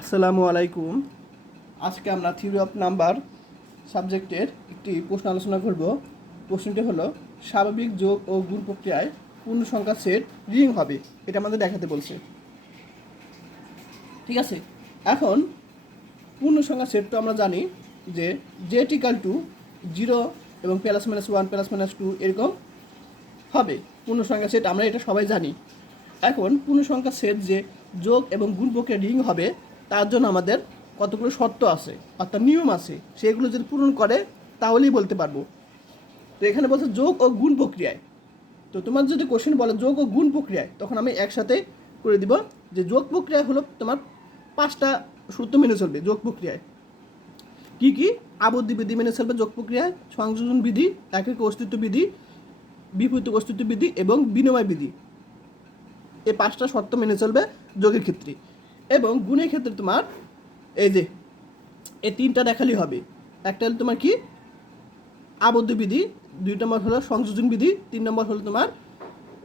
আসসালামু আলাইকুম। আজকে আমরা থিওরি অফ নাম্বার সাবজেক্টের একটি প্রশ্ন আলোচনা করব। প্রশ্নটি হলো, স্বাভাবিক যোগ ও গুণ প্রক্রিয়ায় পূর্ণ সংখ্যার সেট রিং হবে? এটা আমাদের দেখাতে বলছে। ঠিক আছে? এখন, পূর্ণ সংখ্যা সেট তো আমরা জানি যে জেট ইকাল টু জিরো এবং plus minus one plus minus two এরকম হবে। পূর্ণ সংখ্যা সেট আমরা এটা সবাই জানি। এখন, পূর্ণ সংখ্যা সেট যে যোগ এবং গুণ প্রক্রিয়া রিং হবে তার জন্য আমাদের কতগুলো শর্ত আছে, অর্থাৎ নিয়ম আছে, সেগুলো যদি পূরণ করে তাহলেই বলতে পারব। তো এখানে বলছে যোগ ও গুণ প্রক্রিয়ায়। তো তোমার যদি কোশ্চেন বলো যোগ ও গুণ প্রক্রিয়ায়, তখন আমি একসাথে করে দিব যে যোগ প্রক্রিয়া হলো তোমার পাঁচটা সূত্র মেনে চলবে যোগ প্রক্রিয়ায়। কি কি? আবদ্ধ বিধি মেনে চলবে যোগ প্রক্রিয়ায়, সংযোজন বিধি একের অস্তিত্ব বিধি, বিপরীত অস্তিত্ব বিধি এবং বিনিময় বিধি। এই পাঁচটা শর্ত মেনে চলবে যোগের ক্ষেত্রে। এবং গুণের ক্ষেত্রে তোমার এই যে, এই তিনটা দেখালেই হবে। একটা হলো তোমার কি? আবদ্ধ বিধি দুই নম্বর হলো সংযোজন বিধি, তিন নম্বর হলো তোমার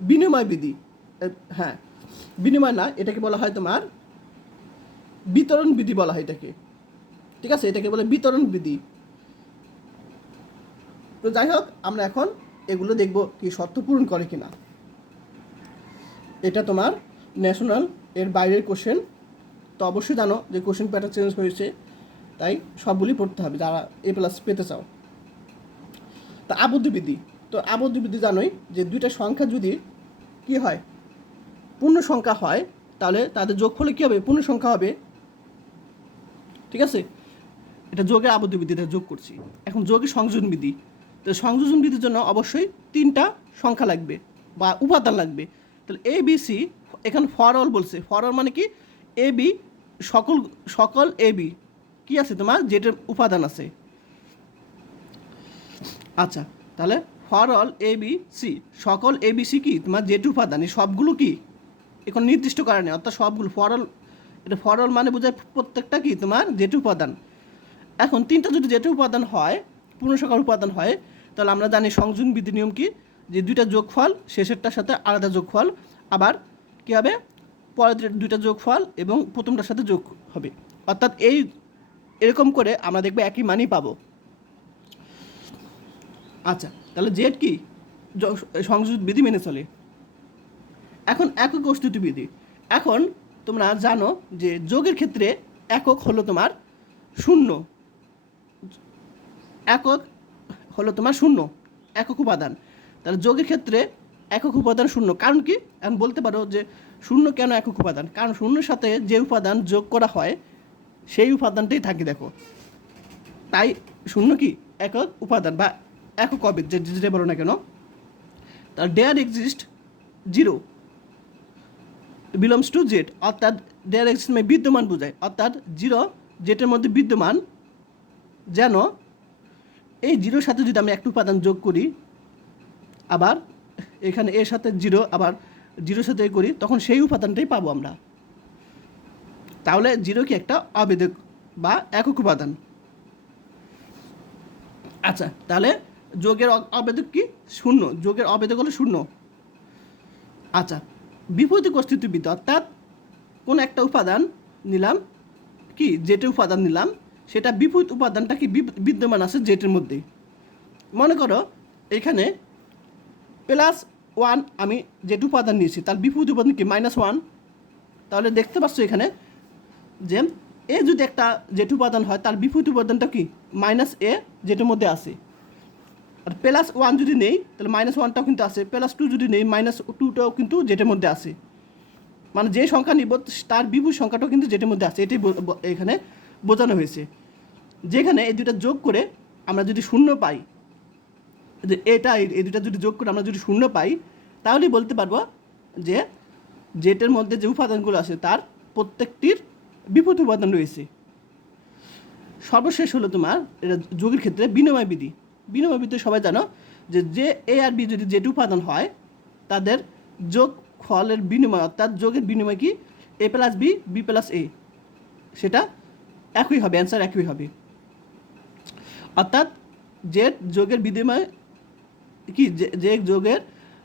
বিনিময় বিধি। হ্যাঁ বিনিময় না, এটাকে বলা হয় তোমার বিতরণ বিধি বলা হয় এটাকে। ঠিক আছে? এটাকে বলে বিতরণ বিধি। তো যাই হোক, আমরা এখন এগুলো দেখব কি শর্ত পূরণ করে কিনা। এটা তোমার ন্যাশনাল এর বাইরের কোশ্চেন তো অবশ্যই জানো যে কোশ্চেন প্যাটার্ন চেঞ্জ হয়েছে, তাই সবগুলি পড়তে হবে, যারা এ প্লাস পেতে চাও। তা আবদ্ধ বিধি তো আবদ্ধ বিধি জানোই যে দুইটা সংখ্যা যদি কি হয়, পূর্ণ সংখ্যা হয়, তাহলে তাদের যোগফলে কী হবে? পূর্ণ সংখ্যা হবে। ঠিক আছে? এটা যোগের আবদ্ধ বিধিটা যোগ করছি। এখন যোগের সংযোজন বিধি তো সংযোজন বিধির জন্য অবশ্যই তিনটা সংখ্যা লাগবে বা উপাদান লাগবে। তাহলে এ বি সি এখানে ফর অল বলছে। ফর অল মানে কি? এ বি সকল সকল এ বি কি আছে তোমার? যেটার উপাদান আছে। আচ্ছা তাহলে for all A B C সকল এ বি সি কি? তোমার যেটা উপাদান, এই সবগুলো কি? এখন নির্দিষ্ট করা নেই, অর্থাৎ সবগুলো ফরল এটা ফরল মানে বোঝায় প্রত্যেকটা কি? তোমার যেটা উপাদান। এখন তিনটা যদি যেটা উপাদান হয় পূর্ণসংখ্যার উপাদান হয়, তাহলে আমরা জানি সংযোজন বিধি নিয়ম কি? যে দুইটা যোগফল, শেষেরটার সাথে আলাদা যোগফল। আবার কী হবে? পরের দুইটা যোগফল এবং প্রথমটার সাথে যোগ হবে। অর্থাৎ এই এরকম করে আমরা দেখব একই মানই পাবো। আচ্ছা তাহলে জেড কি? সংযোজন বিধি মেনে চলে। এখন একক অস্তিত্ব বিধি এখন তোমরা জানো যে যোগের ক্ষেত্রে একক হলো তোমার শূন্য। একক হলো তোমার শূন্য। একক উপাদান। তাহলে যোগের ক্ষেত্রে একক উপাদান শূন্য। কারণ কি? এখন বলতে পারো যে শূন্য কেন একক উপাদান? কারণ শূন্যের সাথে যে উপাদান যোগ করা হয়, সেই উপাদানটাই থাকে, দেখো। তাই শূন্য কি? একক উপাদান বা একক অবিদ যে যেটা বলো না কেন? তার there exist zero, belongs to Z, অর্থাৎ ডেয়ার এক্সিস্ট মানে বিদ্যমান বোঝায়। অর্থাৎ জিরো জেটের মধ্যে বিদ্যমান, যেন এই জিরোর সাথে যদি আমি একটা উপাদান যোগ করি, আবার এখানে এর সাথে জিরো, আবার জিরোর সাথে করি, তখন সেই উপাদানটাই পাবো আমরা। তাহলে জিরো কি একটা অবেদক বা একক উপাদান। আচ্ছা তাহলে যোগের অবেদক কি? শূন্য। যোগের অবেদক হলো শূন্য। আচ্ছা বিপরীত অস্তিত্ববিদ অর্থাৎ কোন একটা উপাদান নিলাম, কি? যেটা উপাদান নিলাম, সেটা বিপরীত উপাদানটা কি বিদ্যমান আছে জেটের মধ্যে। মনে করো, এখানে প্লাস ওয়ান আমি যেটা উপাদান নিয়েছি তার বিপরীত উপাদান কি? Minus one. তাহলে দেখতে পাচ্ছ এখানে যে এ যদি একটা যেটা উপাদান হয় তার বিপরীত উপাদানটা কি? মাইনাস এ যেটার মধ্যে আছে। আর প্লাস ওয়ান যদি নেই, তাহলে মাইনাস ওয়ানটাও কিন্তু আছে। প্লাস টু যদি নেই, মাইনাস টুটাও কিন্তু যেটার মধ্যে আছে। মানে যে সংখ্যা নিব, তার বিপরীত সংখ্যাটাও কিন্তু যেটার মধ্যে আছে। এটাই এখানে বোঝানো হয়েছে। যেখানে এই দুটা যোগ করে আমরা যদি শূন্য পাই যে এটা, এই- দুটা যদি যোগ করে আমরা যদি শূন্য পাই তাহলেই বলতে পারব যে যেটার মধ্যে যে উপাদানগুলো আছে, তার প্রত্যেকটির বিপরীত উপাদান রয়েছে। সর্বশেষ হলো তোমার, এটা যোগের ক্ষেত্রে বিনিময় বিধি। বিনিময় বিধি সবাই জানো যে যে এ আর বি যদি যেটি উপাদান হয়, তাদের যোগ ফলের বিনিময়, অর্থাৎ যোগের বিনিময় কি? A plus B B plus A সেটা একই হবে অ্যান্সার একই হবে। অর্থাৎ যে যোগের বিনিময় কি, যে- যোগের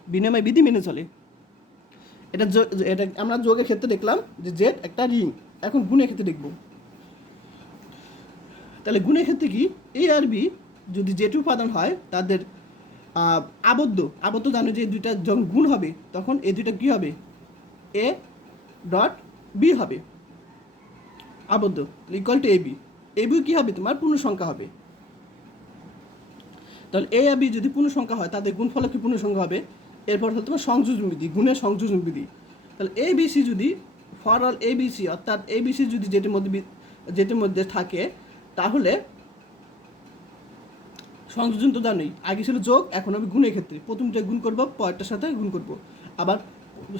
বিনিময় বিধি মেনে চলে। এটা এটা আমরা যোগের ক্ষেত্রে দেখলাম যে জেড একটা রিং এখন গুণের ক্ষেত্রে দেখব। তাহলে গুণের ক্ষেত্রে কি? এ আর বি যদি যেটি উপাদান হয়, তাদের আবদ্ধ আবদ্ধ জানো যে দুইটা যখন গুণ হবে, তখন এই দুইটা কী হবে? এ ডট বি হবে। আবদ্ধ equal to A B A B কী হবে? তোমার পূর্ণ সংখ্যা হবে। তাহলে এ আর বি যদি পূর্ণ সংখ্যা হয়, তাদের গুণফল পূর্ণ সংখ্যা হবে? এরপর হলো তোমার সংযোজন বিধি, গুণের সংযোজন বিধি। তাহলে এ বি সি যদি for all A B C অর্থাৎ এ বি সি যদি যেটির মধ্যে যেটির মধ্যে থাকে, তাহলে সংযোজন তো জানোই, আগে ছিল যোগ, এখন আমি গুণের ক্ষেত্রে। প্রথমটা গুণ করব, পরেরটার সাথে গুণ করব। আবার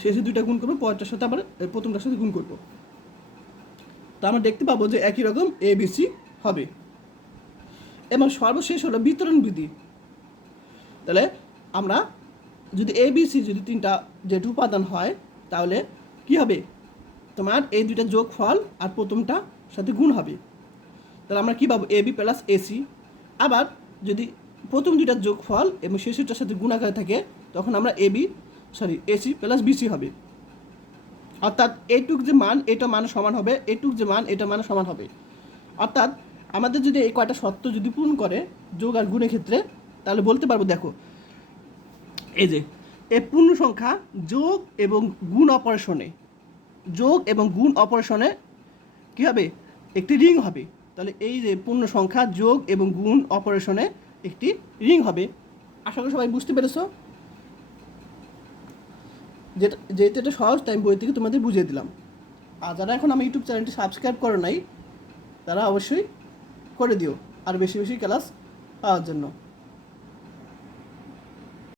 শেষে দুইটা গুণ করব, পরেরটার সাথে আবার প্রথমটার সাথে গুণ করব। তো আমরা দেখতে পাবো যে একই রকম এ বি সি হবে। এবং সর্বশেষ হলো বিতরণ বিধি। তাহলে আমরা যদি এ বি সি যদি তিনটা যেটা উপাদান হয়, তাহলে কি হবে? তোমার এই দুইটা যোগ ফল আর প্রথমটা সাথে গুণ হবে। তাহলে আমরা কী পাবো? এ বি প্লাস এসি আবার যদি প্রথম দুইটা যোগ ফল এবং শেষেরটার সাথে গুণাকার থাকে, তখন আমরা A B sorry AC plus BC হবে। অর্থাৎ এইটুক যে মান এটা মান সমান হবে। এটুক যে মান এটা মান সমান হবে। অর্থাৎ আমাদের যদি এই কয়টা সত্য যদি পূরণ করে যোগ আর গুণের ক্ষেত্রে, তাহলে বলতে পারব, দেখো, এই যে, এ পূর্ণ সংখ্যা যোগ এবং গুণ অপারেশনে, যোগ এবং গুণ অপারেশনে কী হবে? একটি রিং হবে। তাহলে এই যে পূর্ণ সংখ্যা যোগ এবং গুণ অপারেশনে একটি রিং হবে। আশা করি সবাই বুঝতে পেরেছ? যেটা যেহেতু এটা সহজ, তাই বই থেকে তোমাদের বুঝিয়ে দিলাম। আর যারা এখন আমি ইউটিউব চ্যানেলটি সাবস্ক্রাইব করো নাই, তারা অবশ্যই করে দিও। আর বেশি বেশি ক্লাস পাওয়ার জন্য।